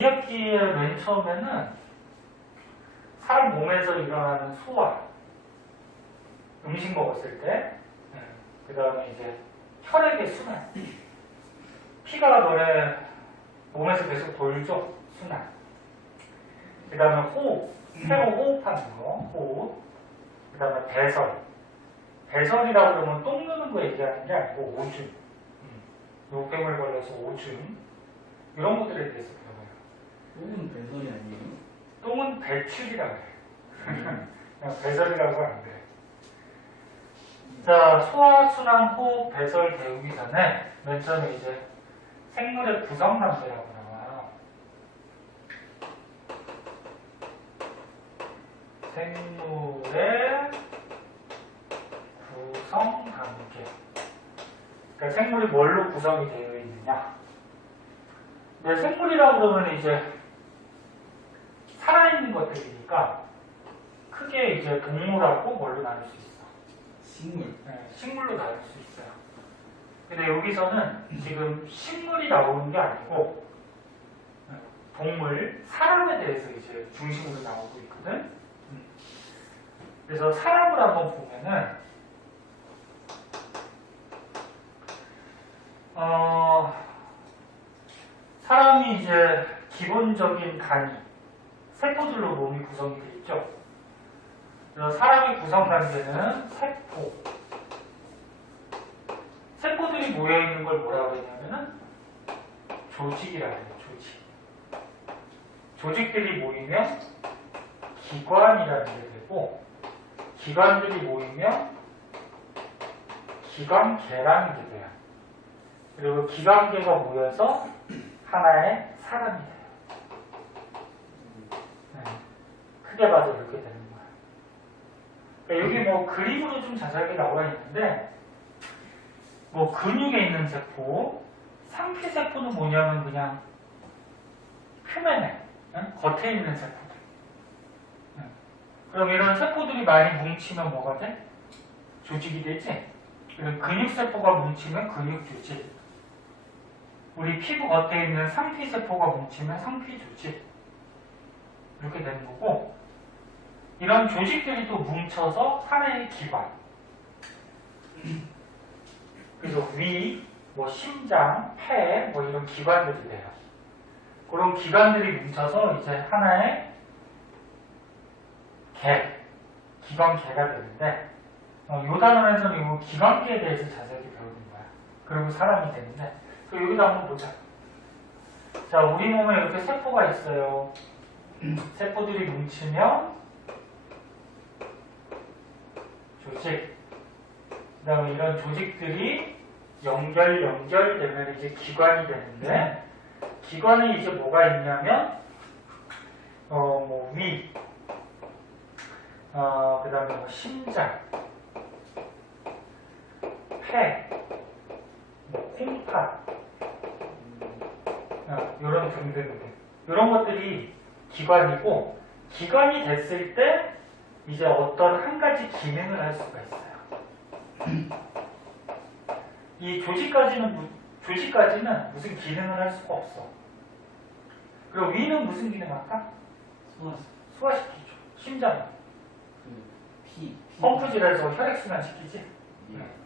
기억기의 맨 처음에는 사람 몸에서 일어나는 소화, 음식 먹었을 때, 그 다음에 이제 혈액의 순환, 피가 너네 몸에서 계속 돌죠, 순환. 그 다음에 호흡, 새로 호흡하는 거, 호흡. 그 다음에 배설. 배설이라고 그러면 똥 누는 거 얘기하는 게 아니고 오줌. 노폐물 걸려서 오줌. 이런 것들에 대해서 배워요. 똥은 배설이 아니에요? 똥은 배출이라고 해요. 그냥 배설이라고 안 돼. 자, 소화, 순환, 호흡, 배설 배우기 전에 맨 처음에 이제 생물의 구성단계라고 나와요. 생물의 구성 단계. 그러니까 생물이 뭘로 구성이 되어 있느냐. 근데 생물이라고 그러면 이제 살아있는 것들이니까 크게 이제 동물하고 뭘로 나눌 수 있어? 식물. 네, 식물로 나눌 수 있어요. 근데 여기서는 지금 식물이 나오는 게 아니고 동물, 사람에 대해서 이제 중심으로 나오고 있거든. 그래서 사람을 한번 보면은 사람이 이제 기본적인 단위, 세포들로 몸이 구성이 되어 있죠. 그래서 사람의 구성 단계는 세포. 세포들이 모여 있는 걸 뭐라고 하냐면은 조직이라고 해요. 조직. 조직들이 모이면 기관이라는 게 되고, 기관들이 모이면 기관계라는 게 돼요. 그리고 기관계가 모여서 하나의 사람이 돼요. 크게 봐도 이렇게 되는 거예요. 그러니까 여기 뭐 그림으로 좀 자세하게 나와 있는데, 뭐 근육에 있는 세포, 상피세포는 뭐냐면 그냥 표면에, 겉에 있는 세포들. 그럼 이런 세포들이 많이 뭉치면 뭐가 돼? 조직이 되지? 그리고 근육세포가 뭉치면 근육조직. 우리 피부 겉에 있는 상피세포가 뭉치면 상피조직. 이렇게 되는 거고, 이런 조직들이 또 뭉쳐서 하나의 기관. 그래서 위, 뭐 심장, 폐, 뭐 이런 기관들이 돼요. 그런 기관들이 뭉쳐서 이제 하나의 개, 기관계가 되는데, 이 단원에서는 이 기관계에 대해서 자세하게 배우는 거야. 그리고 사람이 되는데, 여기다 한번 보자. 자, 우리 몸에 이렇게 세포가 있어요. 세포들이 뭉치면 조직. 그 다음에 이런 조직들이 연결되면 이제 기관이 되는데, 기관에 이제 뭐가 있냐면, 뭐 위, 그 다음에 뭐 심장, 폐, 뭐 콩팥, 이런 등등. 이런 것들이 기관이고, 기관이 됐을 때 이제 어떤 한 가지 기능을 할 수가 있어요. 이 조직까지는 무슨 기능을 할 수가 없어. 그리고 위는 무슨 기능 할까? 소화시키죠. 심장은 펌프질해서 혈액순환 시키지.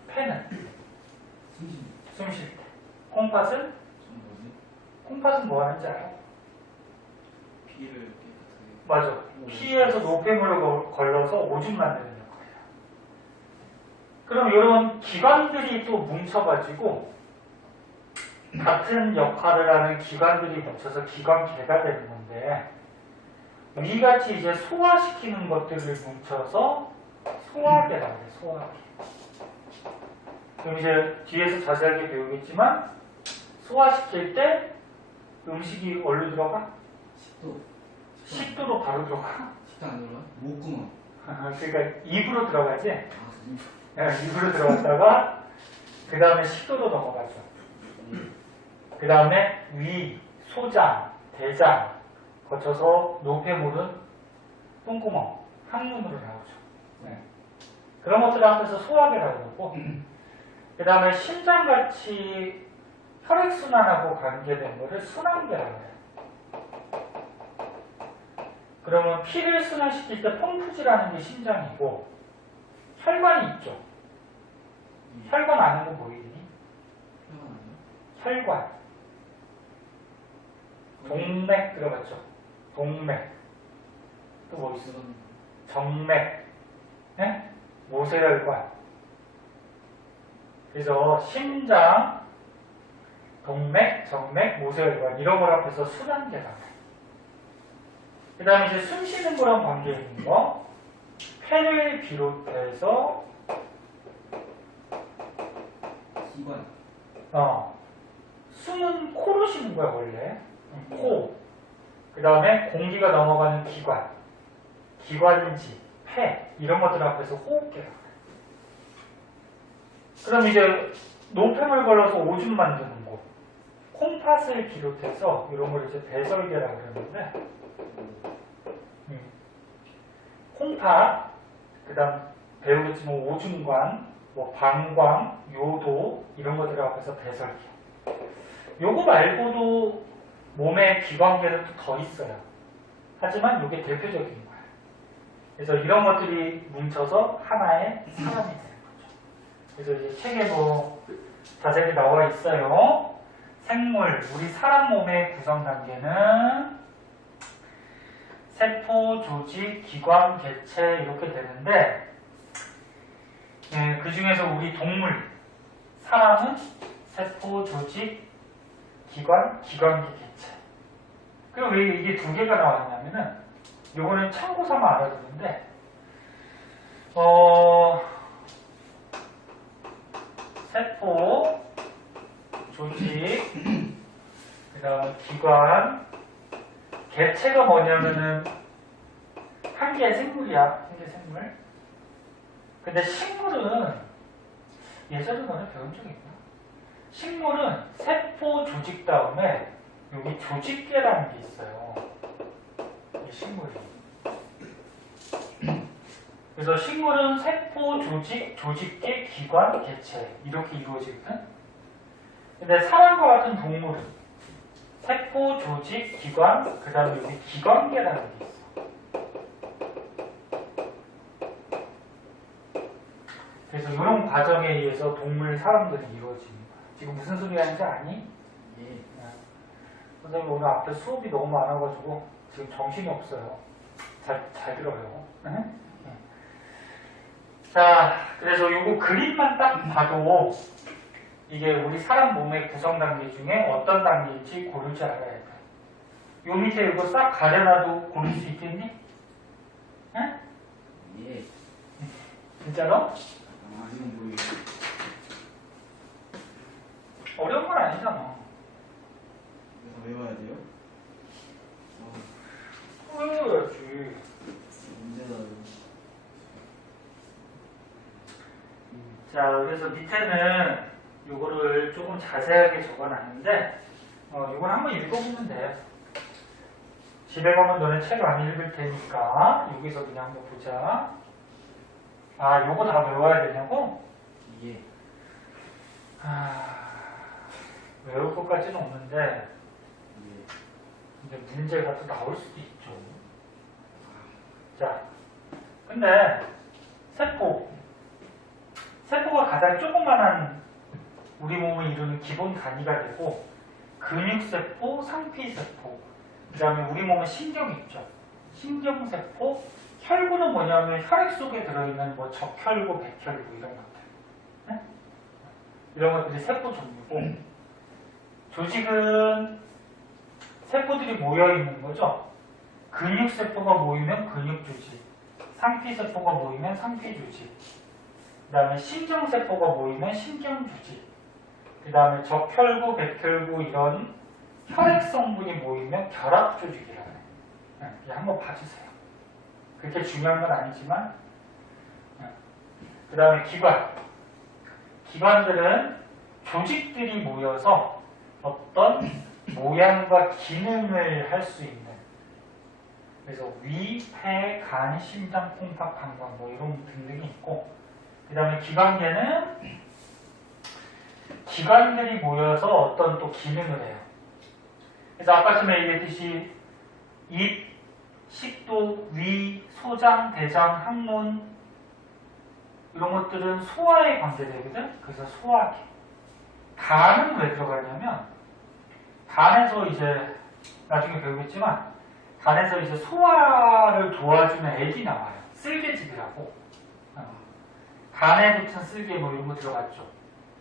폐는 숨 쉴 때. 콩팥은 뭐 하는지 알아? 피를 깨끗하게. 맞아. 피에서 노폐물을 걸러서 오줌 만드는 역할이야. 그럼 이런 기관들이 또 뭉쳐가지고 같은 역할을 하는 기관들이 뭉쳐서 기관계가 되는 건데, 위같이 이제 소화시키는 것들을 뭉쳐서 소화계라고 해요. 소화계. 그럼 이제 뒤에서 자세하게 배우겠지만, 소화시킬 때 음식이 어디로 들어가? 식도로 바로 들어가. 식도 안 들어가? 목구멍. 그러니까 입으로 들어가지. 입으로 들어갔다가 그 다음에 식도로 넘어가죠. 그 다음에 위, 소장, 대장 거쳐서 노폐물은 똥구멍, 항문으로 나오죠. 그런 것들을 합해서 소화계라고 그러고, 그 다음에 심장같이 혈액순환하고 관계된 거를 순환계라고 해요. 그러면 피를 순환시킬 때 펌프질하는 게 심장이고 혈관이 있죠. 혈관 아는 거 보이니? 혈관. 동맥 들어봤죠? 동맥. 또 뭐 있어? 정맥. 네? 모세혈관. 그래서 심장, 동맥, 정맥, 모세혈관 이런 걸 합해서 순환계다. 그 다음에 이제 숨 쉬는 거랑 관계 있는 거. 폐를 비롯해서 기관. 숨은 코로 쉬는 거야 원래. 코. 그 다음에 공기가 넘어가는 기관, 기관지, 폐 이런 것들 앞에서 호흡계라. 그럼 이제 노폐물 걸러서 오줌 만드는 곳, 콩팥을 비롯해서 이런 걸 이제 배설계라고 그러는데, 콩팥, 그 다음 배우겠지만 오줌관, 뭐 방광, 요도 이런 것들 앞에서 배설계. 요거 말고도 몸의 기관계는 또 더 있어요. 하지만 이게 대표적인 거예요. 그래서 이런 것들이 뭉쳐서 하나의 사람이 되는 거죠. 그래서 이제 책에 뭐 자세히 나와 있어요. 생물, 우리 사람 몸의 구성 단계는 세포, 조직, 기관, 개체 이렇게 되는데, 그 중에서 우리 동물, 사람은 세포, 조직, 기관, 기관기, 개체. 그리고 왜 이게 두 개가 나왔냐면은, 요거는 참고 삼아 알아두는데, 세포, 조직, 그 다음 기관, 개체가 뭐냐면은, 한 개의 생물이야. 한 개의 생물. 근데 식물은, 예전에 너네 배운 적 있나? 식물은 세포 조직 다음에 여기 조직계라는 게 있어요. 이 식물이. 그래서 식물은 세포 조직, 조직계, 기관, 개체 이렇게 이루어지거든. 근데 사람과 같은 동물은 세포, 조직, 기관, 그 다음에 여기 기관계라는 게 있어. 그래서 이런 과정에 의해서 동물, 사람들이 이루어집니다. 지금 무슨 소리 하는지 아니? 예. 선생님 오늘 앞에 수업이 너무 많아가지고 지금 정신이 없어요. 잘 들어요. 자, 그래서 요거 그림만 딱 봐도 이게 우리 사람 몸의 구성 단계 중에 어떤 단계인지 고를 줄 알아야 돼. 요 밑에 이거 싹 가려놔도 고를 수 있겠니? 응? 예. 진짜로? 아니면 모르겠어. 어려운 건 아니잖아. 그래서 외워야 돼요? 외워야지. 문제다. 자, 그래서 밑에는 요거를 조금 자세하게 적어놨는데, 요건 한번 읽어보면 돼. 집에 가면 너네 책 안 읽을 테니까, 여기서 그냥 한번 보자. 아, 요거 다 외워야 되냐고? 예. 외울 것까지는 없는데, 예. 근데 문제가 또 나올 수도 있죠. 자, 근데, 세포가 가장 조그만한 우리 몸을 이루는 기본 단위가 되고, 근육세포, 상피세포, 그 다음에 우리 몸에 신경이 있죠. 신경세포, 혈구는 뭐냐면 혈액 속에 들어있는 뭐 적혈구, 백혈구 이런 것들. 네? 이런 것들이 세포 종류고, 조직은 세포들이 모여있는 거죠. 근육세포가 모이면 근육조직, 상피세포가 모이면 상피조직, 그 다음에 신경세포가 모이면 신경조직, 그 다음에 적혈구, 백혈구 이런 혈액 성분이 모이면 결합조직이라고 해요. 네, 한번 봐주세요. 그렇게 중요한 건 아니지만, 그 다음에 기관들은 조직들이 모여서 어떤 모양과 기능을 할 수 있는, 그래서 위, 폐, 간, 심장, 콩팥, 방광 뭐 이런 등등이 있고, 그 다음에 기관들이 모여서 어떤 또 기능을 해요. 그래서 아까 전에 얘기했듯이 입, 식도, 위, 소장, 대장, 항문 이런 것들은 소화에 관계되거든. 그래서 소화기. 간은 왜 들어가냐면 간에서 이제 나중에 배우겠지만 간에서 이제 소화를 도와주는 액이 나와요. 쓸개즙이라고. 간에 붙은 쓸개 뭐 이런 거 들어갔죠.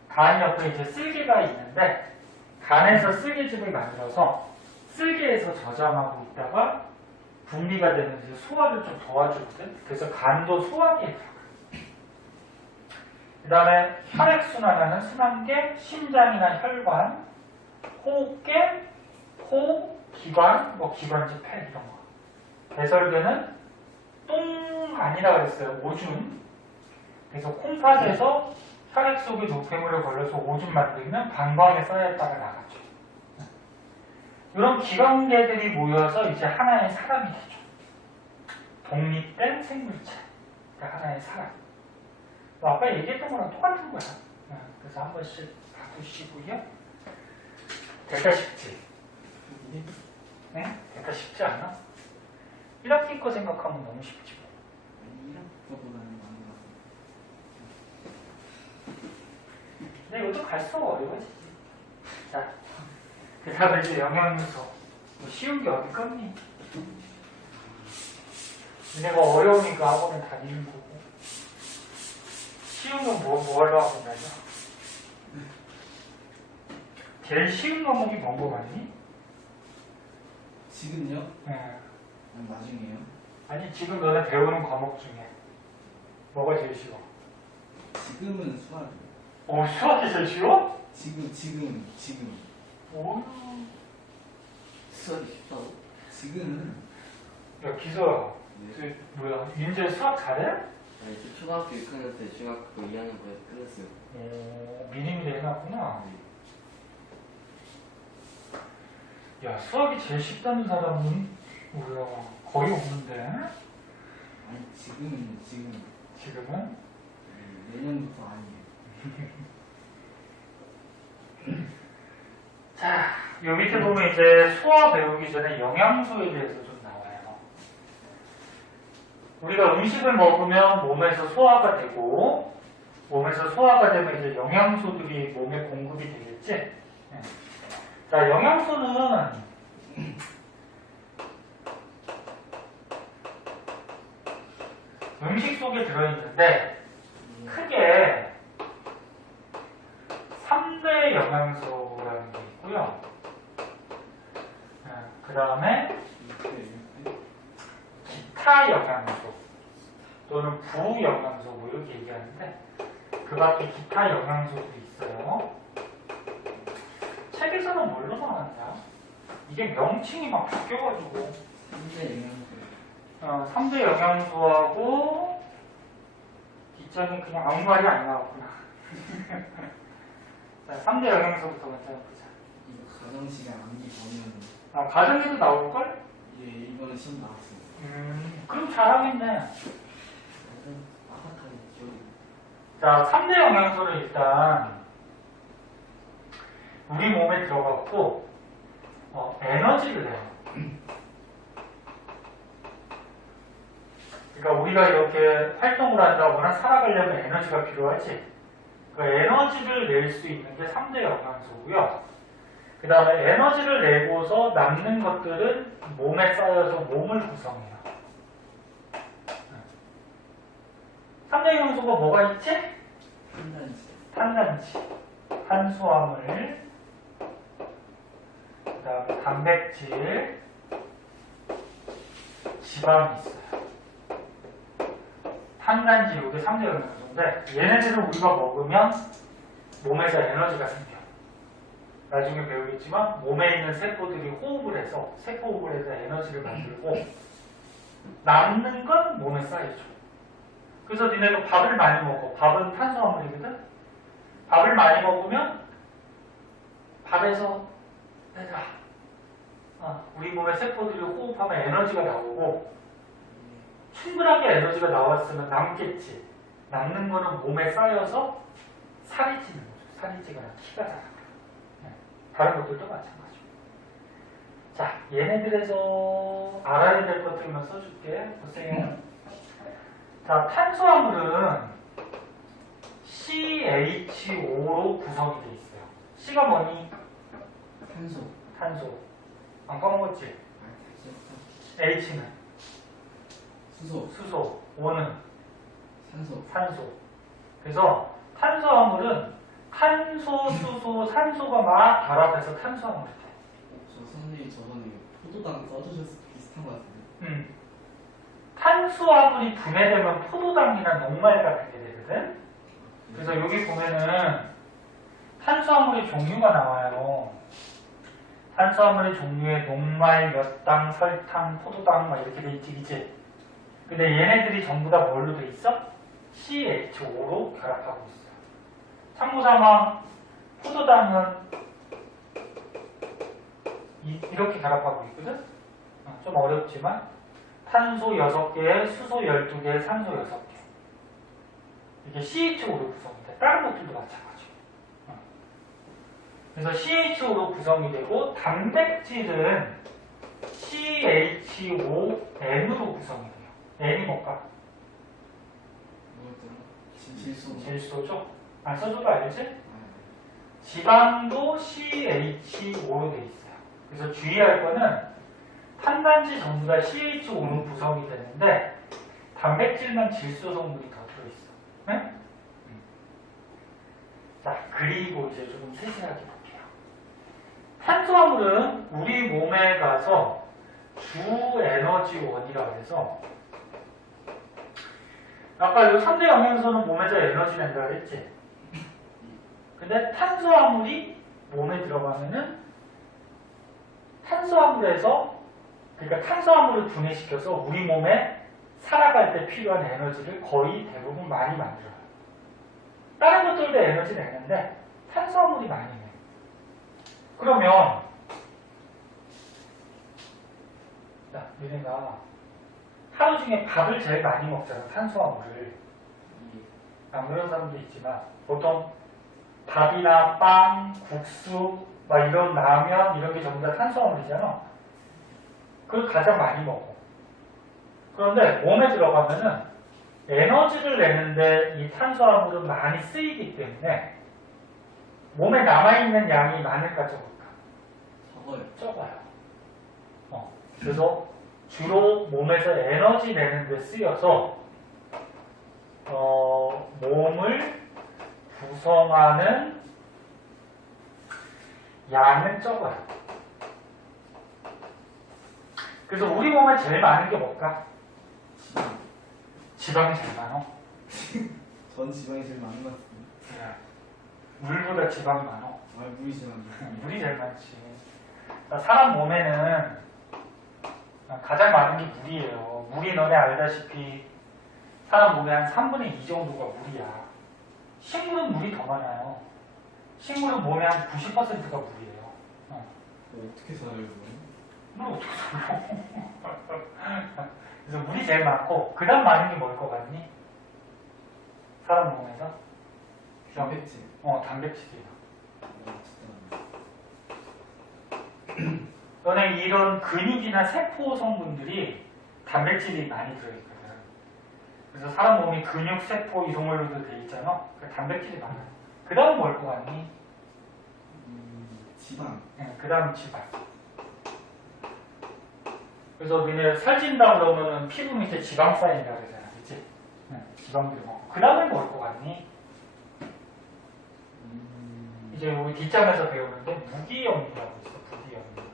간 옆에 이제 쓸개가 있는데 간에서 쓸개즙을 만들어서 쓸개에서 저장하고 있다가 분비가 되면 이제 소화를 좀 도와주거든. 그래서 간도 소화기에 들어가요. 그 다음에 혈액순환하는 순환계, 심장이나 혈관, 호흡계, 코, 기관, 뭐 기관지 폐 이런 거. 배설계는 똥 아니라 그랬어요. 오줌. 그래서 콩팥에서 혈액 속에 노폐물을 걸려서 오줌 만들면 방광에 쌓였다가 나가죠. 이런 기관계들이 모여서 이제 하나의 사람이 되죠. 독립된 생물체. 그러니까 하나의 사람. 뭐 아까 얘기했던 거랑 똑같은 거야. 그래서 한 번씩 바꾸시고요. 될까 싶지? 네? 될까 쉽지 않나? 1학기 거 생각하면 너무 쉽지 뭐. 아니, 1학기보다는 많이 가서. 근데 이것도 갈수록 어려워지지. 자, 그 다음에 이제 영양요소. 뭐 쉬운 게 어디 겠니? 내가 어려우니까 학원을 다니는 거고. 쉬운 건 뭐 하려고 하고 다녀? 제일 쉬운 과목이 뭔 거 같니? 지금요? 네. 아니, 나중에요? 아니, 지금 너네 배우는 과목 중에 뭐가 제일 쉬워? 지금은 수학이요. 수학이 제일 쉬워? 지금. 오, 수학이 쉽다고? 지금은. 야, 기서야. 네. 뭐야, 민재 수학 잘해? 아니, 저 초등학교 6학년 때 중학교 2학년 거에 끝냈어요. 미리미리 해놨구나. 야, 수학이 제일 쉽다는 사람은 뭐야, 거의 없는데? 아니, 지금은. 지금은? 내년부터 아니에요. 자, 요 밑에 보면 이제 소화 배우기 전에 영양소에 대해서 좀 나와요. 우리가 음식을 먹으면 몸에서 소화가 되고, 몸에서 소화가 되면 이제 영양소들이 몸에 공급이 되겠지? 네. 자, 영양소는 음식 속에 들어있는데, 크게 3대 영양소라는 게 있고요. 그 다음에 기타 영양소 또는 부영양소 뭐 이렇게 얘기하는데 그 밖에 기타 영양소도 있어요. 책에서는 뭘로 나왔냐? 이게 명칭이 막 바뀌어가지고 3대 영양소하고 뒷장이 그냥 아무 말이 안 나왔구나. 자, 3대 영양소부터 먼저 해보자. 이거 가정시간 암기 보면 가정에도 나올걸? 예, 이번에 시험 나왔어요. 그럼 잘하겠네. 아삭하게 기억이. 자, 3대 영양소는 일단 우리 몸에 들어갔고 에너지를 내요. 그러니까 우리가 이렇게 활동을 한다거나 살아가려면 에너지가 필요하지. 그 에너지를 낼 수 있는 게 3대 영양소고요. 그 다음에 에너지를 내고서 남는 것들은 몸에 쌓여서 몸을 구성해요. 3대 영양소가 뭐가 있지? 탄단지, 탄수화물, 그 다음에 단백질, 지방이 있어요. 탄단지, 이게 3대 영양소인데 얘네들을 우리가 먹으면 몸에서 에너지가 생겨. 나중에 배우겠지만 몸에 있는 세포들이 호흡을 해서 세포호흡을 해서 에너지를 만들고 남는 건 몸에 쌓여줘. 그래서 니네가 밥을 많이 먹어. 밥은 탄수화물이거든. 밥을 많이 먹으면 밥에서 내가 우리 몸의 세포들이 호흡하면 에너지가 나오고 충분하게 에너지가 나왔으면 남겠지. 남는 거는 몸에 쌓여서 살이 찌는 거죠. 살이 찌거나 키가 자라요. 다른 것들도 마찬가지고. 자, 얘네들에서 알아야 될 것들만 써줄게. 보세요. 자, 탄수화물은 CH5로 구성이 돼 있어요. C가 뭐니? 탄소. 탄소. 안 까먹었지? 아, H는 수소. 수소, O는 산소. 산소. 그래서 탄수화물은 탄소, 수소, 산소가 막 결합해서 탄수화물이 돼. 저 선생님 저번에 포도당 써주셔서 비슷한 것 같은데. 탄수화물이 분해되면 포도당이나 녹말과 되게 되거든. 그래서 여기 보면은 탄수화물의 종류가 나와요. 탄수화물의 종류에 녹말, 엿당, 설탕, 포도당 막 이렇게 돼 있지, 그치? 근데 얘네들이 전부 다 뭘로 돼 있어? CH5로 결합하고 있어. 참고삼아, 포도당은 이렇게 결합하고 있거든? 좀 어렵지만 탄소 6개에 수소 12개에 산소 6개. 이게 CH5로 구성이 돼. 다른 것들도 마찬가지고. 그래서 CH5로 구성이 되고 단백질은 CH5N으로 구성이 돼요. N이 뭘까? 뭐였더라? 질소. 질소죠? 안 써줘도 알지? 아, 지방도 CH5로 돼 있어요. 그래서 주의할 거는 탄단지 전부 다 CH5로 구성이 되는데 단백질만 질소 성분이 더 들어있어. 네? 자, 그리고 이제 조금 세세하게 볼게요. 탄수화물은 우리 몸에 가서 주 에너지원이라고 해서 아까 이 3대 영양소는 몸에서 에너지 낸다고 했지? 근데 탄수화물이 몸에 들어가면은 탄수화물에서 그러니까 탄수화물을 분해시켜서 우리 몸에 살아갈 때 필요한 에너지를 거의 대부분 많이 만들어요. 다른 것들도 에너지 내는데 탄수화물이 많이 내. 그러면 자, 얘네가 하루 중에 밥을 제일 많이 먹잖아, 탄수화물을. 안 그런 사람도 있지만 보통 밥이나 빵, 국수, 막 이런 라면 이런 게 전부 다 탄수화물이잖아. 그걸 가장 많이 먹어. 그런데 몸에 들어가면은 에너지를 내는데 이 탄수화물은 많이 쓰이기 때문에 몸에 남아있는 양이 많을까 적을까? 적어요. 적어요. 그래서 주로 몸에서 에너지 내는데 쓰여서 몸을 구성하는 양은 적어요. 그래서 우리 몸에 제일 많은 게 뭘까? 지방. 지방이 제일 많아. 전 지방이 제일 많은 것 같은데. 물보다 지방이 많아. 아, 물이 제일 많네. 물이 제일 많지. 사람 몸에는 가장 많은 게 물이에요. 물이 너네 알다시피 사람 몸에 한 3분의 2 정도가 물이야. 식물은 물이 더 많아요. 식물은 몸의 한 90%가 물이에요. 어떻게 살아요, 그거? 물 어떻게 살아? 그래서 물이 제일 많고 그 다음 많은 게 뭘 것 같니? 사람 몸에서? 단백질. 단백질이야. 너네 이런 근육이나 세포 성분들이 단백질이 많이 들어있거든. 그래서 사람 몸이 근육, 세포 이런 걸로도 돼 있잖아. 그 단백질이 많아. 그 다음 뭘 것 같니? 지방. 그 다음 지방. 그래서 너네 살찐다 그러면은 피부 밑에 지방 쌓인다 그러잖아. 그치? 지방들 먹고. 그 다음에 뭘 것 같니? 이제 우리 뒷장에서 배우는데 무기염류라고 있어. 무기염류.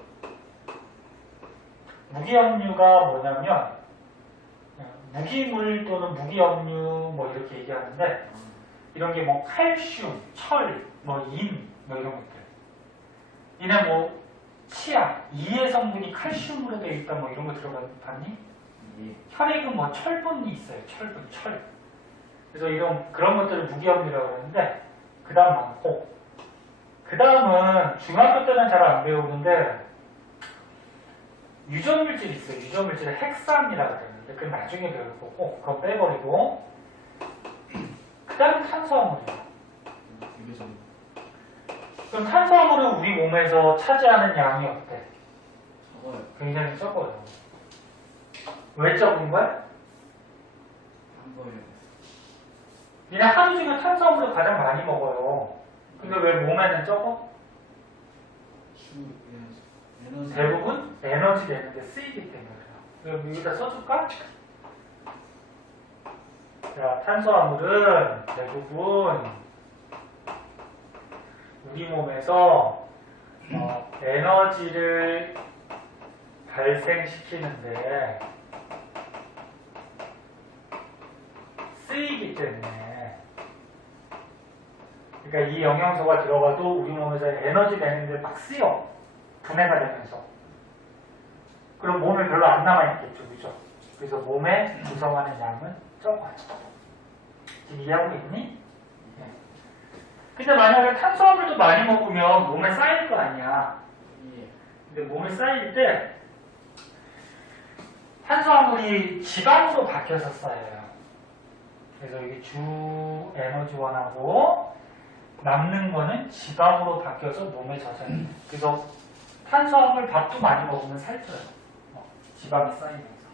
무기염류가 뭐냐면 무기물 또는 무기염류 뭐 이렇게 얘기하는데 이런 게 뭐 칼슘, 철, 뭐 인, 뭐 이런 것들. 이네 뭐 치약, 이의 성분이 칼슘으로 되어 있다 뭐 이런 거 들어봤니? 예. 혈액은 뭐 철분이 있어요. 철분, 철. 그래서 이런 그런 것들을 무기염류라고 하는데 그 다음 많고 그 다음은 중학교 때는 잘 안 배우는데 유전물질이 있어요. 유전물질을 핵산이라고 그러는데 그건 나중에 배울 거고 그건 빼버리고 그 다음 탄수화물이에요. 되게 좀 그럼 탄수화물은 우리 몸에서 차지하는 양이 어때? 적어요. 굉장히 적어요. 왜 적은 거야? 안 보여요. 니네 하루 중에 탄수화물을 가장 많이 먹어요. 근데 왜 몸에는 적어? 에너지. 대부분 에너지 내는데 쓰이기 때문에 그래요. 여기다 써줄까? 자, 탄수화물은 대부분 우리 몸에서 에너지를 발생시키는데 쓰이기 때문에, 그러니까 이 영양소가 들어가도 우리 몸에서 에너지 내는데 막 쓰여, 분해가 되면서. 그럼 몸에 별로 안 남아있겠죠, 그죠? 그래서 몸에 구성하는 양은 적어요. 지금 이해하고 있니? 네. 근데 만약에 탄수화물도 많이 먹으면 몸에 쌓일 거 아니야. 예. 근데 몸에 쌓일 때 탄수화물이 지방으로 바뀌어서 쌓여요. 그래서 이게 주 에너지원하고 남는 거는 지방으로 바뀌어서 몸에 저장해요. 그래서 탄수화물 밥도 많이 먹으면 살쪄요. 지방이 쌓이면서.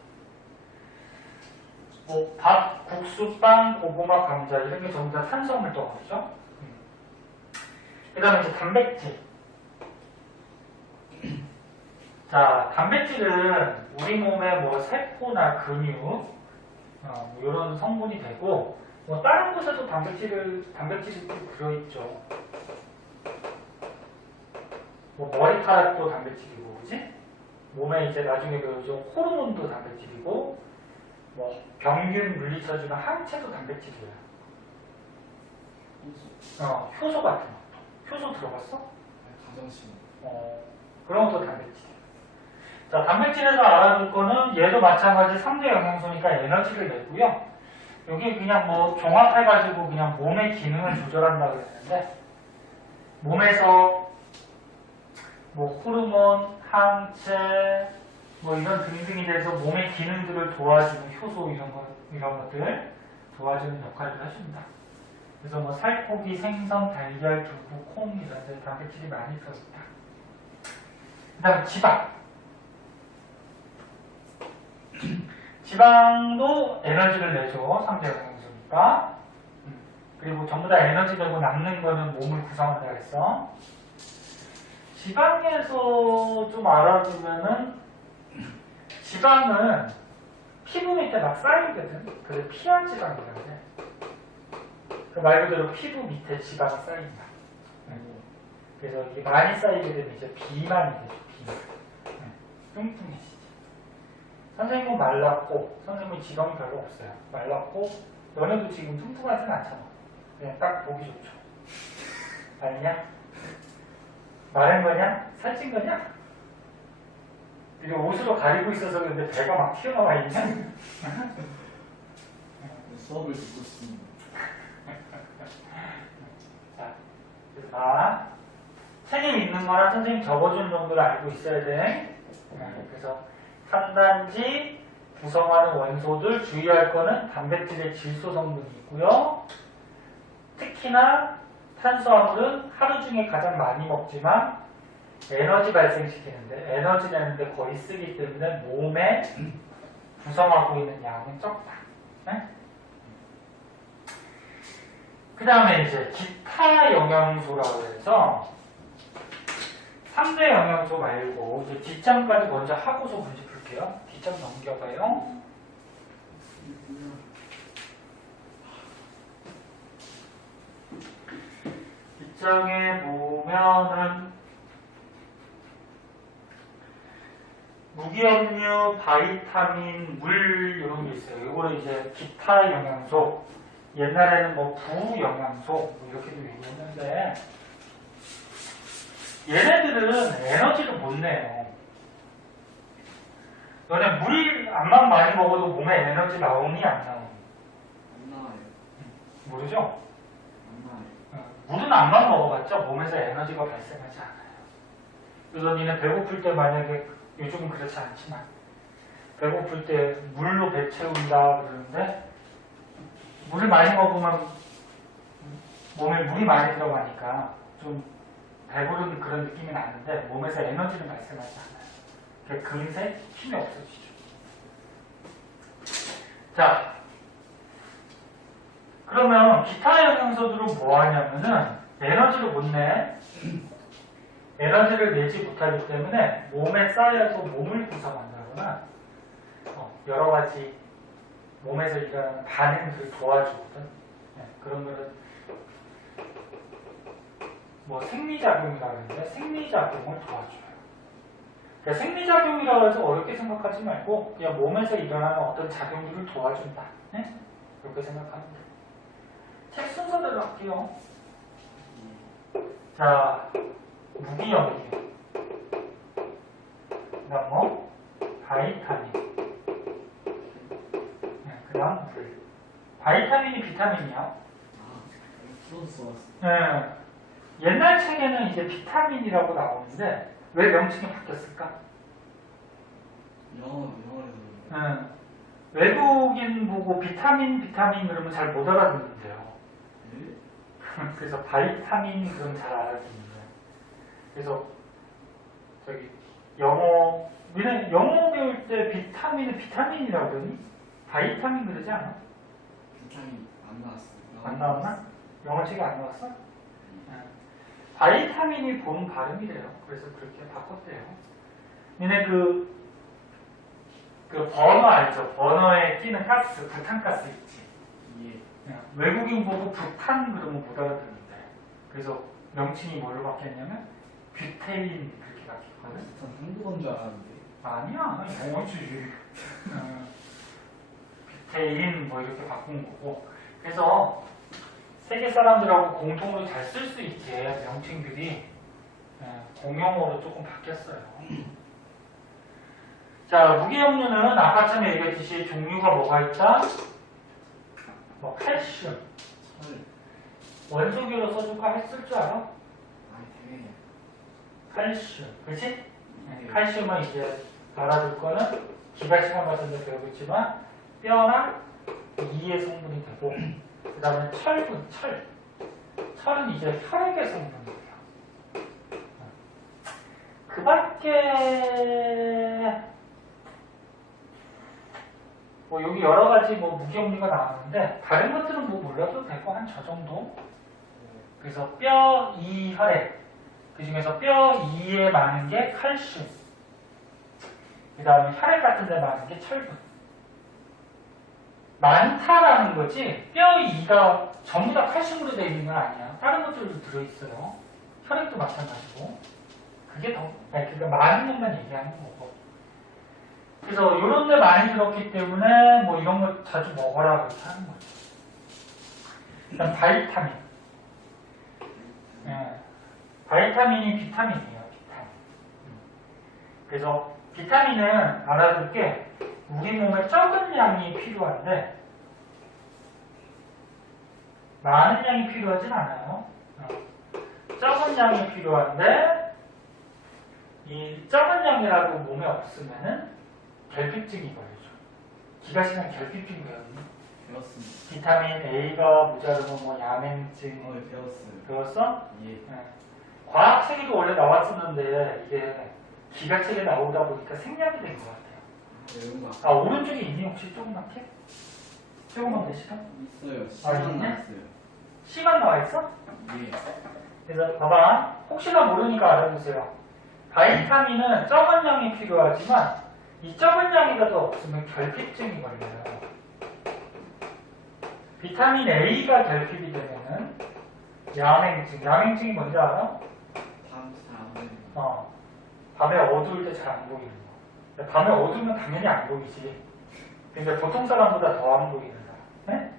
뭐 밥, 국수, 빵, 고구마, 감자 이런 게 전부 다 탄수화물 덩어리죠. 그 다음에 이제 단백질. 자, 단백질은 우리 몸의 뭐 세포나 근육 뭐 이런 성분이 되고, 뭐 다른 곳에도 단백질이 들어있죠. 뭐 머리카락도 단백질이고, 그지? 몸에 이제 나중에 배우죠. 호르몬도 단백질이고, 뭐 병균 물리쳐주는 항체도 단백질이에요. 효소 같은 거. 효소 들어봤어? 가정식. 그런 것도 단백질이에요. 자, 단백질에서 알아둘 거는 얘도 마찬가지 3대 영양소니까 에너지를 내고요. 여기 그냥 뭐 종합해가지고 그냥 몸의 기능을 조절한다고 했는데, 몸에서 뭐 호르몬, 항체, 뭐 이런 등등이 돼서 몸의 기능들을 도와주는 효소 이런 것들 도와주는 역할을 해줍니다. 그래서 뭐 살코기, 생선, 달걀, 두부, 콩 이런 데 단백질이 많이 들어있다. 그 다음 지방. 지방도 에너지를 내죠. 3대 영양소니까. 그리고 전부 다 에너지 되고 남는 거는 몸을 구성한다 했어. 지방에서 좀 알아두면은, 지방은 피부 밑에 막 쌓이거든. 그래서 피하 지방이라는데, 그 말 그대로 피부 밑에 지방이 쌓인다. 그래서 이게 많이 쌓이게 되면 이제 비만이 되죠. 비만. 뚱뚱해지지. 선생님은 말랐고, 선생님은 지방이 별로 없어요. 말랐고, 너네도 지금 뚱뚱하진 않잖아. 그냥 딱 보기 좋죠. 아니냐? 마른 거냐? 살찐 거냐? 이게 옷으로 가리고 있어서 그런데 배가 막 튀어나와 있냐? 수업을 듣고 있습니다. 자, 그래서 책임 있는 거나 선생님 적어준 정도를 알고 있어야 돼. 그래서 탄단지 구성하는 원소들 주의할 거는 단백질의 질소 성분이 있고요. 특히나 탄수화물은 하루 중에 가장 많이 먹지만 에너지 발생시키는데, 에너지 내는데 거의 쓰기 때문에 몸에 구성하고 있는 양은 적다. 네? 그 다음에 이제 기타 영양소라고 해서 3대 영양소 말고 이제 뒷장까지 먼저 하고서 문제 풀게요. 뒷장 넘겨봐요. 뒷장에 보면은 무기염류, 바이타민, 물 이런 게 있어요. 이거는 이제 기타 영양소. 옛날에는 뭐 부영양소 뭐 이렇게도 얘기했는데, 얘네들은 에너지를 못 내요. 너네 물 안만 많이 먹어도 몸에 에너지 나오니 안 나오니? 안 나와요. 모르죠? 안 나와요. 물은 안만 먹어봤자 몸에서 에너지가 발생하지 않아요. 그래서 니는 배고플 때 만약에, 요즘은 그렇지 않지만 배고플 때 물로 배 채운다 그러는데, 물을 많이 먹으면 몸에 물이 많이 들어가니까 좀 배부른 그런 느낌이 나는데 몸에서 에너지는 발생하지 않아요. 그러니까 금세 힘이 없어지죠. 자, 그러면 기타 영양소들은 뭐 하냐면은 에너지를 못 내. 에너지를 내지 못하기 때문에 몸에 쌓여서 몸을 구성한다거나 여러 가지 몸에서 일어나는 반응들을 도와주거든. 네, 그런 거는 뭐 생리작용이라고 하는데 생리작용을 도와줘요. 그러니까 생리작용이라고 해서 어렵게 생각하지 말고 그냥 몸에서 일어나는 어떤 작용들을 도와준다. 네? 그렇게 생각하면 돼요. 책 순서대로 할게요. 자, 무기염기, 그다음 뭐 바이타민, 네, 그다음 물. 바이타민이 비타민이야. 아, 풀어서 왔어. 네. 옛날 책에는 이제 비타민이라고 나오는데 왜 명칭이 바뀌었을까? 영어에서. 네. 외국인 보고 비타민 그러면 잘 못 알아듣는데요. 네? 그래서 바이타민 그러면 잘 알아듣는데. 그래서 저기 니네 영어 배울 때 비타민은 비타민이라고 그러니? 바이타민 그러지 않아? 비타민 안 나왔어요. 안 나왔나? 영어 책에 안 나왔어? 네. 바이타민이 본 발음이래요. 그래서 그렇게 바꿨대요. 니네 그 버너 알죠? 버너에 끼는 가스, 부탄가스 있지? 예. 네. 외국인 보고 부탄 그러면 못 알아듣는데. 그래서 명칭이 뭘로 바뀌었냐면 뷰테인 그렇게 바뀌었거든. 전 한국어인 줄 알았는데. 아니야, 영어지. 뷰테인 뭐 이렇게 바꾼 거고. 그래서 세계 사람들하고 공통으로 잘 쓸 수 있게 명칭들이 공용어로 조금 바뀌었어요. 자, 무기염료는 아까처럼 얘기했듯이 종류가 뭐가 있다? 뭐 칼슘. 철. 원소기로 써줄까 했을 줄 알아? 아니, 되게. 칼슘. 그치? 네. 칼슘은 이제 알아둘 거는 기가 시간 같은 데 배우겠지만 뼈나 이의 성분이 되고 그 다음에 철분, 철은 이제 혈액의 성분이에요. 그 밖에 뭐 여기 여러 가지 뭐 무기염료가 나왔는데 다른 것들은 뭐 몰라도 되고 한 저 정도. 그래서 뼈, 이, 혈액 그 중에서 뼈, 이에 많은 게 칼슘, 그 다음에 혈액 같은 데 많은 게 철분. 많다라는 거지 뼈, 이가 전부 다 칼슘으로 되어 있는 건 아니야. 다른 것들도 들어있어요. 혈액도 마찬가지고. 그게 그러니까 많은 것만 얘기하는 거고. 그래서 이런 데 많이 들었기 때문에 뭐 이런 거 자주 먹어라 그렇게 하는 거죠. 일단 바이타민. 예. 바이타민이 비타민이에요. 비타민. 그래서 비타민은 알아둘 게 우리 몸에 적은 양이 필요한데 많은 양이 필요하진 않아요. 적은 양이 필요한데 이 적은 양이라도 몸에 없으면은 결핍증이 걸리죠. 기가 시간 결핍증이거든요. 배웠습니다. 비타민 A가 모자르면 뭐 야맹증. 배웠어요. 배웠어? 예. 과학 책에도 원래 나왔었는데 이게 기가 책에 나오다 보니까 생략이 된 것 같아요. 외운 거 아 오른쪽에 있니 혹시 조그맣게? 조금만 더 시간? 있어요. 시간 있네? 나왔어요. 시간 나와 있어? 예. 그래서 봐봐. 혹시나 모르니까 알아두세요. 바이타민은 적은 양이 필요하지만 이 적은 양이라도 없으면 결핍증이 걸려요. 비타민 A가 결핍이 되면은 야맹증. 야맹증이 뭔지 알아? 다음 잘안 되는 거. 밤에 어두울 때 잘 안 보이는 거. 밤에 어두우면 당연히 안 보이지. 근데 보통 사람보다 더 안 보이는 사람. 네?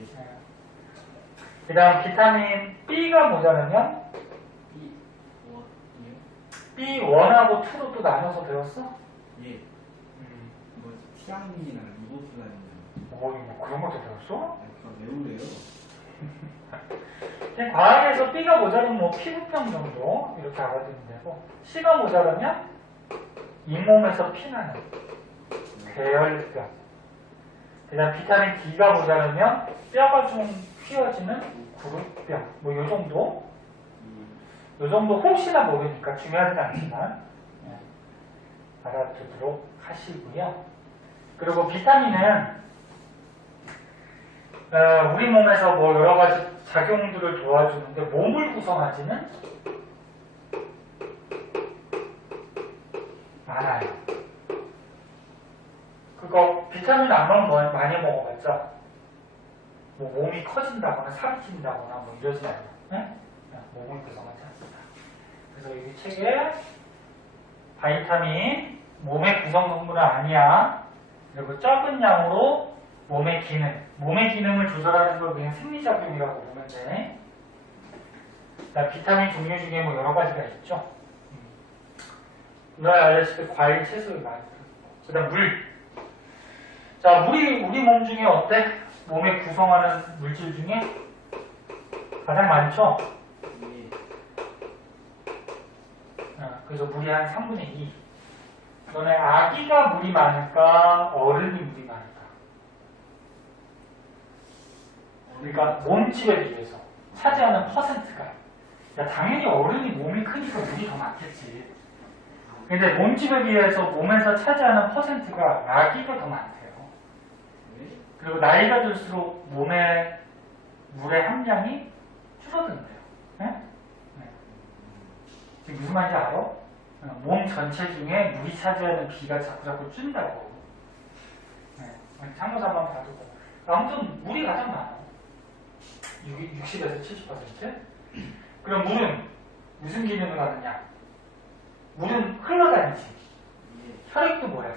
예. 그 다음 비타민 B가 모자라면 B1하고 2로 또 나눠서 배웠어? 예. 뭐 티아민이나 리보플라민이나. 뭐 그런 것도 배웠어? 아니, 그거 외우래요. 그냥 과학에서 B가 모자라면 뭐 피부병 정도 이렇게 알아두면 되고 C가 모자라면 잇몸에서 피나는 괴혈병. 그 다음 비타민 D가 모자라면 뼈가 좀 휘어지는 구루병. 뭐 요 정도? 요 정도 혹시나 모르니까 중요하진 않지만 알아두도록 하시고요. 그리고 비타민은 우리 몸에서 뭐 여러 가지 작용들을 도와주는데 몸을 구성하지는 않아요. 그거 비타민 안만 많이 먹어봤자 뭐 몸이 커진다거나 살이 찐다거나 뭐 이러진 않아요. 네? 몸을 구성하지 않습니다. 그래서 이 책에 바이타민 몸의 구성 성분은 아니야. 그리고 적은 양으로 몸의 기능을 조절하는 걸 그냥 생리작용이라고 보면 돼. 비타민 종류 중에 뭐 여러 가지가 있죠. 너희 알다시피 과일, 채소를 많이 들어있고. 그 다음 물. 자, 물이 우리 몸 중에 어때? 몸에 구성하는 물질 중에 가장 많죠? 그래서 물이 한 3분의 2. 너네 아기가 물이 많을까? 어른이 물이 많을까? 그러니까 몸집에 비해서 차지하는 퍼센트가. 야, 당연히 어른이 몸이 크니까 물이 더 많겠지. 근데 몸집에 비해서 몸에서 차지하는 퍼센트가 아기가 더 많대요. 그리고 나이가 들수록 몸에 물의 함량이 줄어든대요. 네? 네. 지금 무슨 말인지 알아? 몸 전체 중에 물이 차지하는 비가 자꾸 준다고. 네. 참고서 한번 봐두고. 아무튼 물이 가장 많아. 60에서 70%. 그럼 물은 무슨 기능을 하느냐? 물은 흘러다니지. 혈액도 뭐야?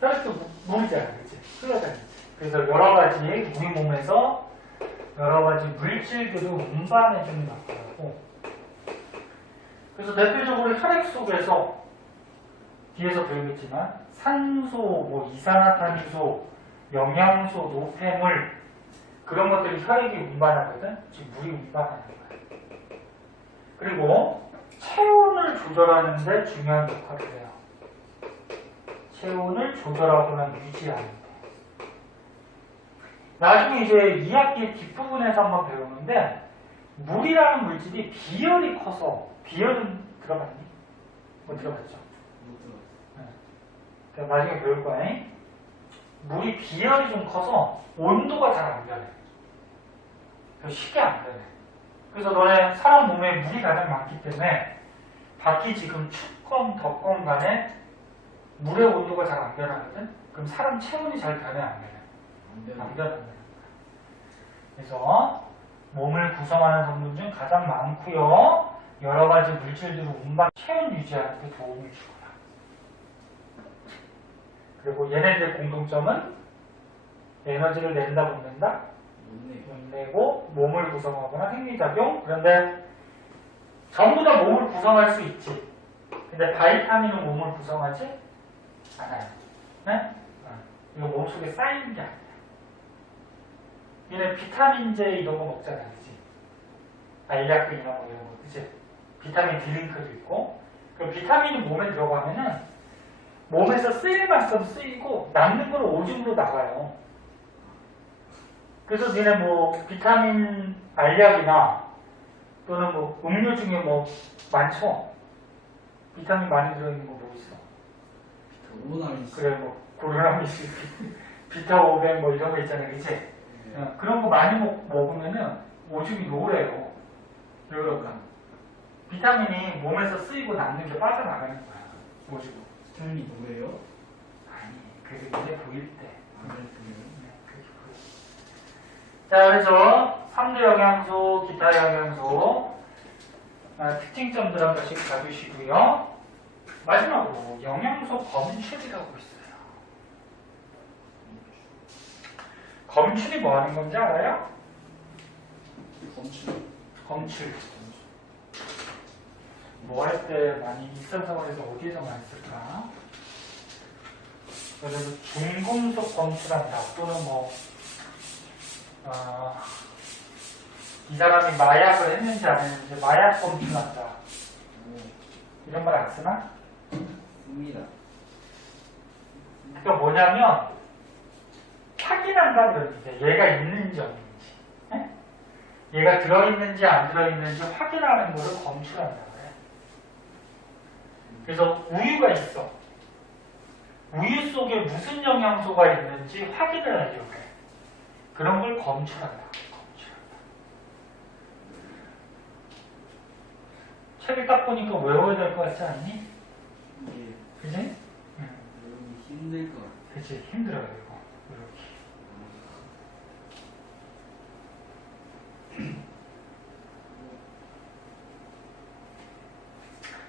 혈액도 물이잖아, 그치? 흘러다니지. 그래서 여러 가지 우리 몸에서 여러 가지 물질들을 운반해주는 역할을. 그래서 대표적으로 혈액 속에서 뒤에서 배우겠지만 산소, 뭐 이산화탄소, 영양소, 노폐물 그런 것들이 혈액이 운반하거든. 지금 물이 운반하는 거야. 그리고 체온을 조절하는 데 중요한 역할을 해요. 체온을 조절하거나 유지하는 데. 나중에 이제 2학기 뒷부분에서 한번 배우는데 물이라는 물질이 비열이 커서 비열은 들어봤니? 뭐 들어봤죠? 못 들어봤어. 네. 나중에 배울 거야. 물이 비열이 좀 커서 온도가 잘 안 변해. 쉽게 안 변해. 그래서 너네 사람 몸에 물이 가장 많기 때문에 밖이 지금 춥건 덥건 간에 물의 온도가 잘 안 변하거든? 그럼 사람 체온이 잘 변해 안 변해? 안 변합니다. 그래서 몸을 구성하는 성분 중 가장 많고요. 여러 가지 물질들을 운반, 체온 유지하는 데 도움을 주고요. 그리고 얘네들의 공통점은 에너지를 낸다, 못 낸다? 못 내고 몸을 구성하거나 생리작용. 그런데 전부 다 몸을 구성할 수 있지. 근데 바이타민은 몸을 구성하지 않아요. 네? 이거 몸속에 쌓이는 게 아니야. 얘네 비타민제 이런 거 먹잖아, 그치? 알약근이나 뭐 이런 거, 그치? 비타민 드링크도 있고. 그럼 비타민이 몸에 들어가면은 몸에서 쓰일 만큼 쓰이고 남는 걸 오줌으로 나가요. 그래서 니네 뭐 비타민 알약이나 또는 뭐 음료 중에 뭐 많죠? 비타민 많이 들어있는 거 뭐 있어? 오로나미스. 그래 뭐 고로나미스, 비타 500 뭐 이런 거 있잖아요, 그치? 그런 거 많이 먹으면은 오줌이 노래요. 왜 그럴까? 비타민이 몸에서 쓰이고 남는 게 빠져나가는 거야, 오줌으로. 비타민이 뭐예요? 아니, 그게 눈에 보일 때. 안 그래요? 자, 그래서 3대 영양소, 기타 영양소 특징점들 한 번씩 봐주시고요. 마지막으로 영양소 검출이라고 있어요. 검출이 뭐 하는 건지 알아요? 검출. 뭐 할 때 많이 일상생활에서 어디에서 많이 쓸까? 그래서 중금속 검출한다. 또는 뭐 이 사람이 마약을 했는지 안 했는지 마약 검출한다. 이런 말 안 쓰나? 씁니다. 그러니까 뭐냐면 확인한다 그런 얘기죠. 얘가 있는지 없는지. 네? 얘가 들어있는지 안 들어있는지 확인하는 거를 검출한다 그래. 그래서 우유가 있어. 우유 속에 무슨 영양소가 있는지 확인을 하려고 해. 그런 걸 검출한다. 책을 딱 보니까 외워야 될 것 같지 않니? 이게 그지? 너무 힘들 것 같아요. 그치, 힘들어요, 이거. 이렇게.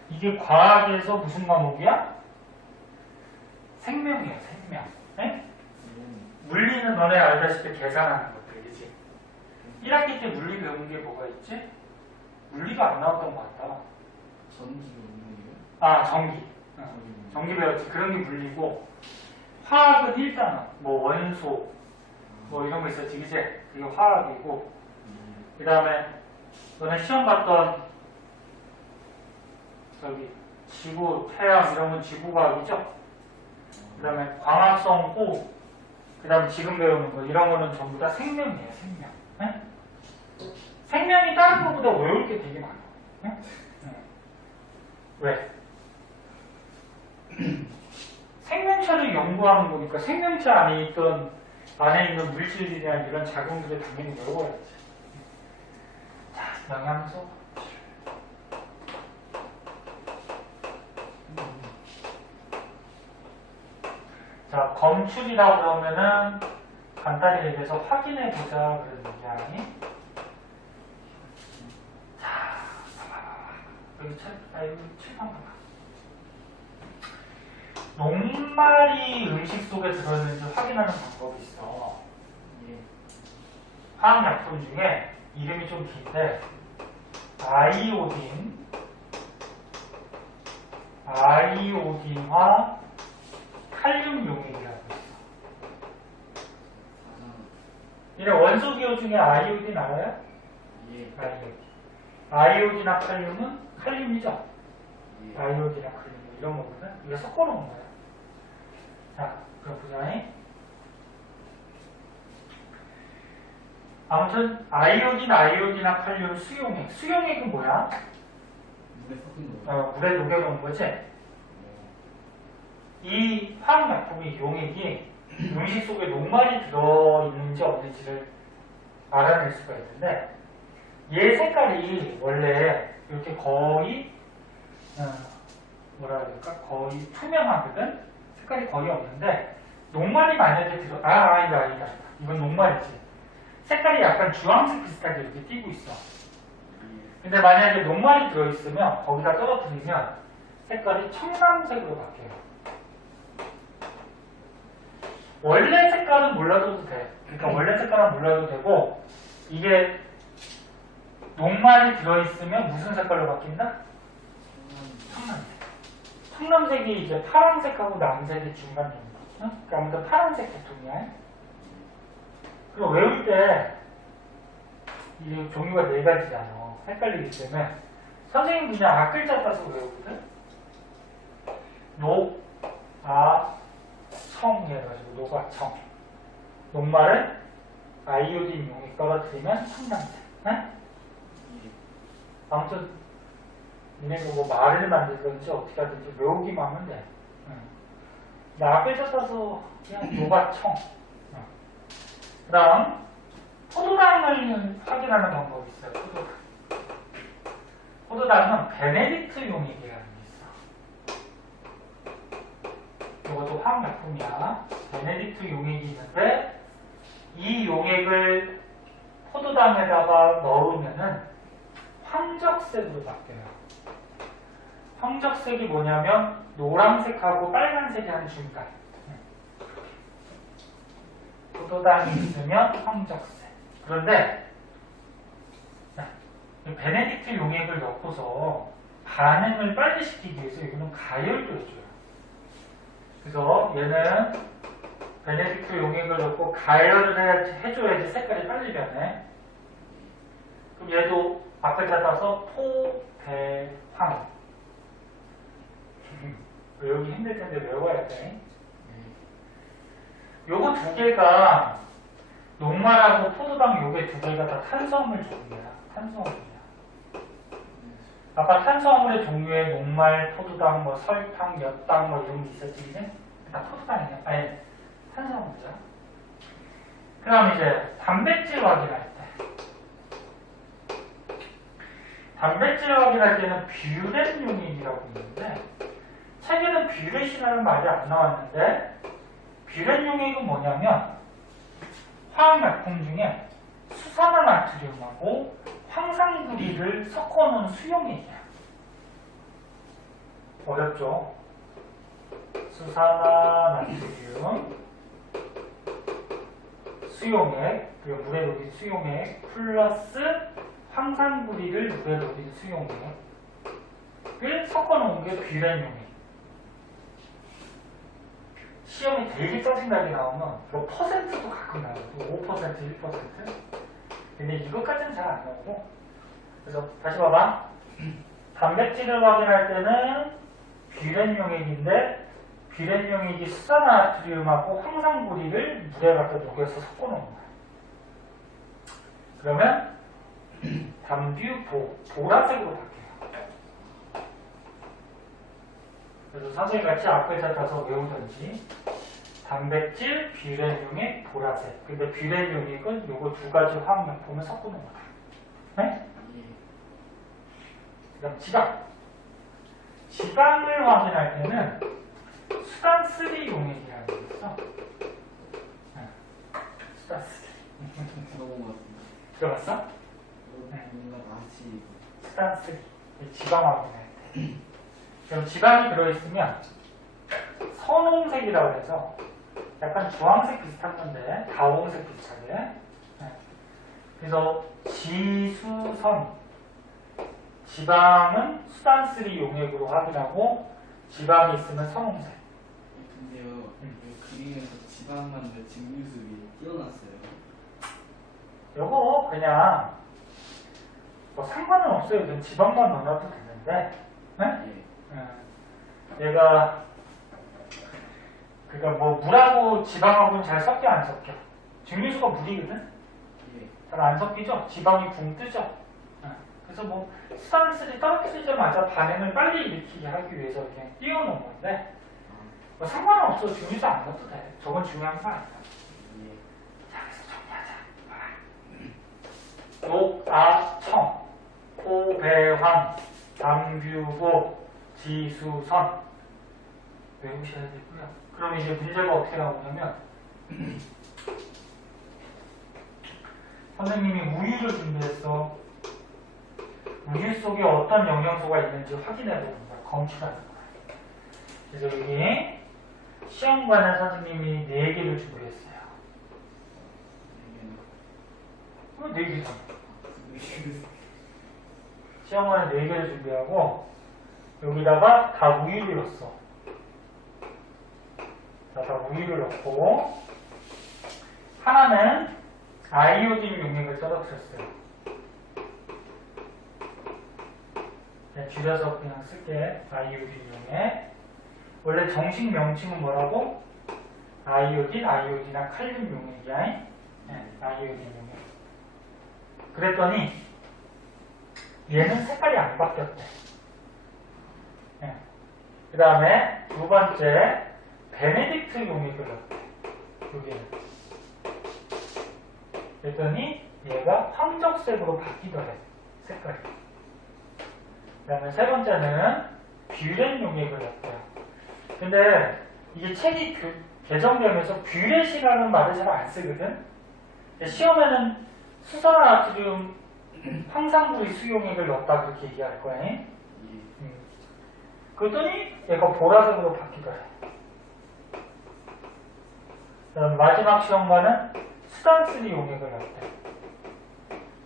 이게 과학에서 무슨 과목이야? 생명이야, 생명. 네? 물리는 너네 알다시피 계산하는 것들, 그치? 1학기 때 물리 배운 게 뭐가 있지? 물리가 안 나왔던 것 같다. 전기가 없는 게 아, 전기. 전기 배웠지. 그런 게 물리고, 화학은 일단, 뭐, 원소, 뭐, 이런 거 있었지, 그치? 그게 화학이고, 그 다음에, 너네 시험 봤던, 저기, 지구, 태양, 이런 건 지구과학이죠? 그 다음에, 광합성, 호흡, 그 다음에 지금 배우는 거, 이런 거는 전부 다 생명이에요, 생명. 네? 생명이 다른 것보다 외울 게 되게 많아. 네? 왜? 생명체를 연구하는 거니까 생명체 안에 있는 물질이나 이런 작용들을 당연히 외워야지. 자, 영양소. 자, 검출이라고 그러면은 간단히 얘기해서 확인해 보자 그런 얘기하니. 자, 여기 여기 칠판 봐봐. 녹말이 음식 속에 들어있는지 확인하는 방법이 있어. 화학약품 중에 이름이 좀 긴데 아이오딘과 칼륨 용액이라고 있어. 이래 원소 기호 중에 아이오딘 알아요? 예. 아이오딘과 칼륨은 칼륨이죠? 예. 아이오딘과 칼륨 이런 거거든. 이거 섞어놓은 거야. 자, 그럼 보자니. 아무튼 아이오딘과 칼륨 수용액. 수용액은 뭐야? 물에 섞은 거. 물에 녹여놓은 거지. 이 화학약품이 용액이 음식 속에 녹말이 들어있는지 없는지를 알아낼 수가 있는데 얘 색깔이 원래 이렇게 거의 뭐라 그럴까? 거의 투명하거든? 색깔이 거의 없는데 녹말이 만약에 아니다. 이건 녹말이지. 색깔이 약간 주황색 비슷하게 이렇게 띄고 있어. 근데 만약에 녹말이 들어있으면 거기다 떨어뜨리면 색깔이 청藍색으로 바뀌어요. 원래 색깔은 몰라도 돼. 그러니까 원래 색깔은 몰라도 되고 이게 녹말이 들어있으면 무슨 색깔로 바뀐다? 청藍색. 청藍색이 이제 파란색하고 남색이 중간 정도. 그러니까 아무튼 파란색 계통이야. 그리고 외울 때 이 종류가 4가지잖아. 헷갈리기 때문에 선생님 그냥 앞글자 따서 외우거든. 청 해가지고 녹아청. 녹말을 아이오딘 용액 떨어뜨리면 청藍색. 네? 아무튼 니네가 뭐 말을 만들든지 어떻게 하든지 외우기만 하면 돼. 나 앞글자 따서 그냥 녹아청. 그 다음 포도당을 확인하는 방법이 있어요. 포도당은 베네딕트 용액이라는 게 있어. 이것도 화학약품이야. 베네딕트 용액이 있는데 이 용액을 포도당에다가 넣으면은 황적색으로 바뀌어요. 황적색이 뭐냐면 노란색하고 빨간색이 한 중간. 포도당이 있으면 황적색. 그런데 베네딕트 용액을 넣고서 반응을 빨리 시키기 위해서 이거는 가열도 해줘요. 그래서 얘는 베네딕트 용액을 넣고 가열을 해줘야지 색깔이 빨리 변해. 그럼 얘도 앞에 잡아서 포대황. 외우기 힘들 텐데 외워야 돼. 요거 2개가 녹말하고 포도당 요게 2개가 다 탄수화물 종류야. 탄수화물이야. 아까 탄수화물의 종류에 녹말, 포도당, 뭐 설탕, 엿당 뭐 이런 게 있었지, 이제? 다 포도당이냐? 아니, 탄수화물이야. 그 그럼 이제 단백질 확인할 때. 단백질 확인할 때는 뷰렛 용액이라고 있는데, 책에는 뷰렛이라는 말이 안 나왔는데, 뷰렛 용액은 뭐냐면, 화학약품 중에 수산화나트륨하고 황산구리를 섞어놓은 수용액이야. 어렵죠? 수산화나트륨, 수용액, 그리고 물에 녹인 수용액, 플러스 황산구리를 물에 녹인 수용액을 섞어놓은 게 뷰렛용액. 시험이 되게 짜증나게 나오면 뭐 퍼센트도 가끔 나오고 5%, 1%. 근데 이것까지는 잘 안 나오고. 그래서 다시 봐봐. 단백질을 확인할 때는 뷰렛용액인데 뷰렛용액이 수산화나트륨하고 황산구리를 물에 갖다 녹여서 섞어놓은 거야. 그러면 단뷰보, 보라색으로 바뀌어요. 그래서 선생님 같이 앞글자 따서 외우든지 단백질, 뷰렛용액, 보라색. 근데 뷰렛용액은 요거 두 가지 화학약품을 섞어놓은 거야. 네? 그다음 지방. 지방을 확인할 때는 수단3 용액이라는 게 있어. 수단3. 들어본 것 같습니다. 들어봤어? 뭔가 맛이 수단3. 지방 확인할 때. 그럼 지방이 들어있으면 선홍색이라고 해서 약간 주황색 비슷한 건데 다홍색 비슷하게. 그래서 지수선. 지방은 수단3 용액으로 확인하고 지방이 있으면 선홍색. 근데요, 이 그림에서 지방만 왜 증류수 위에 띄워놨어요? 요거 그냥 뭐 상관은 없어요. 이건 지방만 넣어도 되는데. 네? 얘가 그러니까 뭐 물하고 지방하고는 잘 섞여 안 섞여? 증류수가 물이거든? 잘 안 섞이죠? 지방이 붕 뜨죠? 그래서 뭐 수산슬이 떨어뜨리자마자 반응을 빨리 일으키게 하기 위해서 그냥 띄워놓은 건데 뭐 상관은 없어. 증류수 안 넣어도 돼. 저건 중요한 거 아니야. 자, 그래서 정리하자. 녹, 아, 청, 호, 배, 황, 담뷰보, 지수선 외우셔야 되고요. 그럼 이제 문제가 어떻게 나오냐면 선생님이 우유를 준비했어. 우유 속에 어떤 영양소가 있는지 확인해야 됩니다. 검출하는 거야. 그래서 여기 시험관에 선생님이 4개를 준비했어요. 왜 4개잖아? 시험관에 4개를 준비하고 여기다가 다 우유를 넣었어. 자, 다 우유를 넣고 하나는 아이오딘 용액을 떨어뜨렸어요. 네, 줄여서 그냥 쓸게. 아이오딘 용액. 원래 정식 명칭은 뭐라고? 아이오딘, 아이오딘이나 칼륨 용액이야. 네, 아이오딘 용액. 그랬더니 얘는 색깔이 안 바뀌었대. 네. 그 다음에 두 번째 베네딕트 용액을 넣었대. 여기는. 그랬더니 얘가 황적색으로 바뀌더래. 색깔이. 그 다음에 세 번째는 뷰렛 용액을 넣었대요. 근데 이게 책이 개정되면서 뷰렛이라는 말을 잘 안 쓰거든. 시험에는 수산화나트륨 황산구리 수용액을 넣었다 그렇게 얘기할 거야. 그랬더니 얘가 보라색으로 바뀌더래. 그다음 마지막 시험관은 수단3 용액을 넣었대.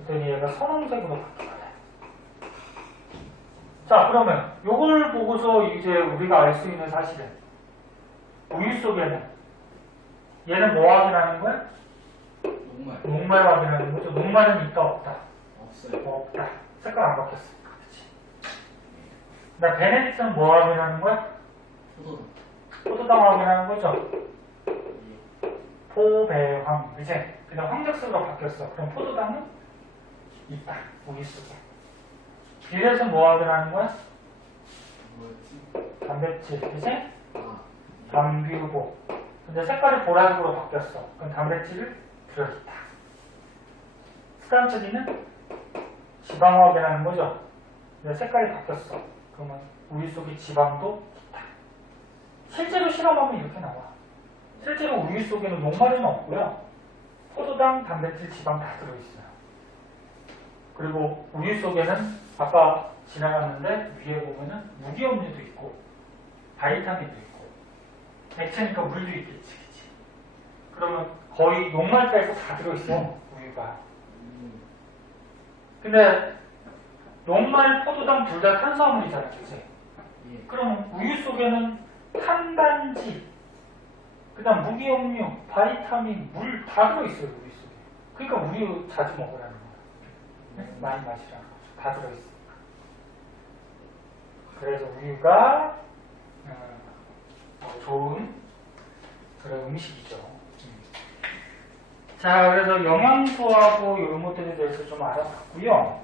그랬더니 얘가 선홍색으로 바뀌더래. 자, 그러면 요걸 보고서 이제 우리가 알 수 있는 사실은 우유 속에는 얘는 뭐 확인하는 거야? 녹말. 녹말 확인하는 거죠. 녹말은 있다 없다? 없어요. 없다. 색깔 안 바뀌었어. 그렇지. 나 베네딕트는 뭐 확인하는 거야? 포도당. 포도당 확인하는 거죠. 포배황. 이제 그냥 황적색으로 바뀌었어. 그럼 포도당은 있다. 우유 속에. 뷰렛은 뭐 확인하는 거야? 뭐였지? 단백질. 이제 아, 담뷰보. 근데 색깔이 보라색으로 바뀌었어. 그럼 단백질을 들어있다. 습관적이는 지방화학이라는 거죠. 근데 색깔이 바뀌었어. 그러면 우유 속에 지방도 있다. 실제로 실험하면 이렇게 나와. 실제로 우유 속에는 녹말은 없고요. 포도당, 단백질, 지방 다 들어있어요. 그리고 우유 속에는 아까 지나갔는데 위에 보면은 무기염료도 있고 바이타민도 있고 액체니까 물도 있겠지, 그치? 그러면 거의 녹말 빼고 다 들어있어 우유가. 근데 녹말, 포도당 둘 다 탄수화물이잖아, 그치? 예. 그럼 우유 속에는 탄단지, 그 다음 무기염료, 바이타민, 물 다 들어있어요, 우유 속에. 그러니까 우유 자주 먹으라는 거야. 네? 많이 마시라는 거죠. 다 들어있으니까. 그래서 우유가 좋은 그런 음식이죠. 자, 그래서 영양소하고 이런 것들에 대해서 좀 알아봤고요.